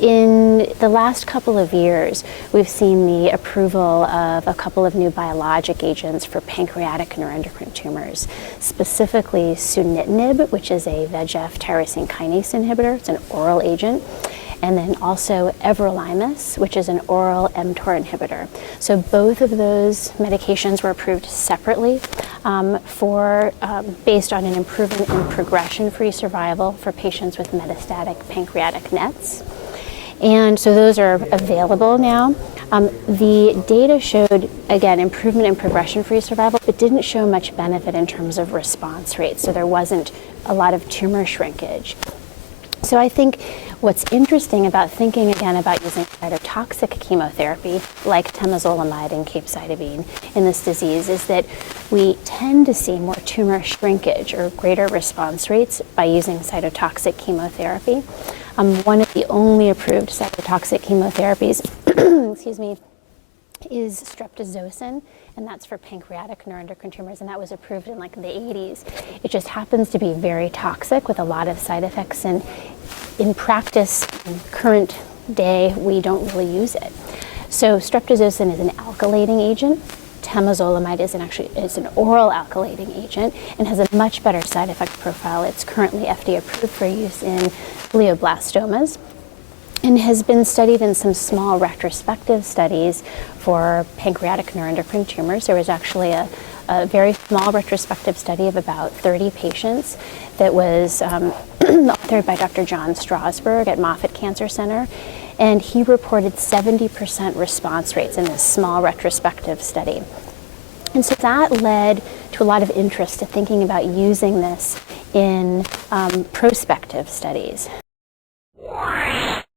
in the last couple of years, we've seen the approval of a couple of new biologic agents for pancreatic neuroendocrine tumors, specifically sunitinib, which is a VEGF tyrosine kinase inhibitor. It's an oral agent. And then also everolimus, which is an oral mTOR inhibitor. So both of those medications were approved separately based on an improvement in progression-free survival for patients with metastatic pancreatic NETs. And so those are available now. The data showed, again, improvement in progression-free survival, but didn't show much benefit in terms of response rates. So there wasn't a lot of tumor shrinkage. So I think what's interesting about thinking again about using cytotoxic chemotherapy like temozolomide and capecitabine in this disease is that we tend to see more tumor shrinkage or greater response rates by using cytotoxic chemotherapy. One of the only approved cytotoxic chemotherapies, excuse me, is streptozotocin, and that's for pancreatic neuroendocrine tumors, and that was approved in like the 80s. It just happens to be very toxic with a lot of side effects, and in practice, in current day, we don't really use it. So streptozotocin is an alkylating agent. Temozolomide is an oral alkylating agent and has a much better side effect profile. It's currently FDA approved for use in glioblastomas, and has been studied in some small retrospective studies for pancreatic neuroendocrine tumors. There was actually a very small retrospective study of about 30 patients that was authored by Dr. John Strasberg at Moffitt Cancer Center, and he reported 70% response rates in this small retrospective study. And so that led to a lot of interest to thinking about using this in prospective studies.